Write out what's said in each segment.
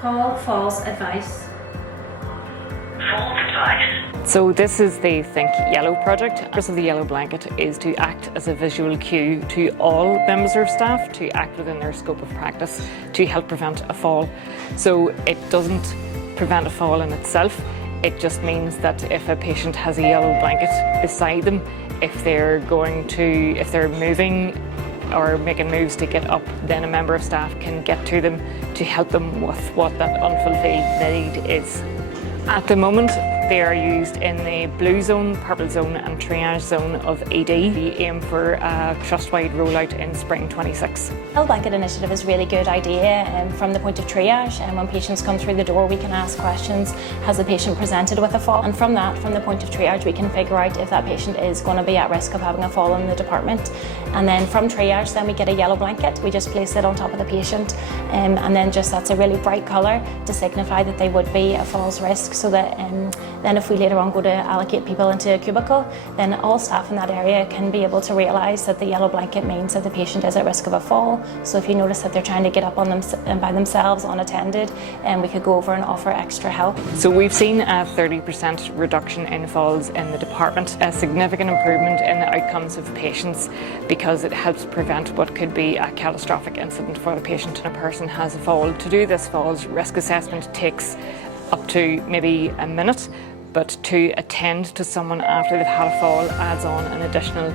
Call falls advice. False advice. So this is the Think Yellow project. The purpose of the yellow blanket is to act as a visual cue to all members of staff to act within their scope of practice to help prevent a fall. So it doesn't prevent a fall in itself. It just means that if a patient has a yellow blanket beside them, if they're moving or making moves to get up, then a member of staff can get to them to help them with what that unfulfilled need is. At the moment, they are used in the blue zone, purple zone and triage zone of ED. We aim for a trust-wide rollout in spring 26. Yellow Blanket Initiative is a really good idea from the point of triage, and when patients come through the door we can ask questions: has the patient presented with a fall? And from the point of triage, we can figure out if that patient is going to be at risk of having a fall in the department. And then from triage, then we get a yellow blanket. We just place it on top of the patient, and then that's a really bright colour to signify that they would be a falls risk, so that then if we later on go to allocate people into a cubicle, then all staff in that area can be able to realise that the yellow blanket means that the patient is at risk of a fall. So if you notice that they're trying to get up on them by themselves unattended, we could go over and offer extra help. So we've seen a 30% reduction in falls in the department, a significant improvement in the outcomes of patients because it helps prevent what could be a catastrophic incident for the patient. When a person has a fall, to do this falls risk assessment takes up to maybe a minute, but to attend to someone after they've had a fall adds on an additional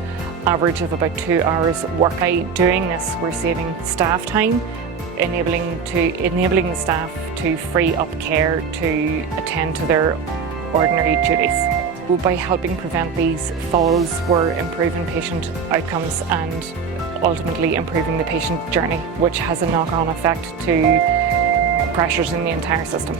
average of about 2 hours work. By doing this, we're saving staff time, enabling the staff to free up care to attend to their ordinary duties. By helping prevent these falls, we're improving patient outcomes and ultimately improving the patient journey, which has a knock-on effect to pressures in the entire system.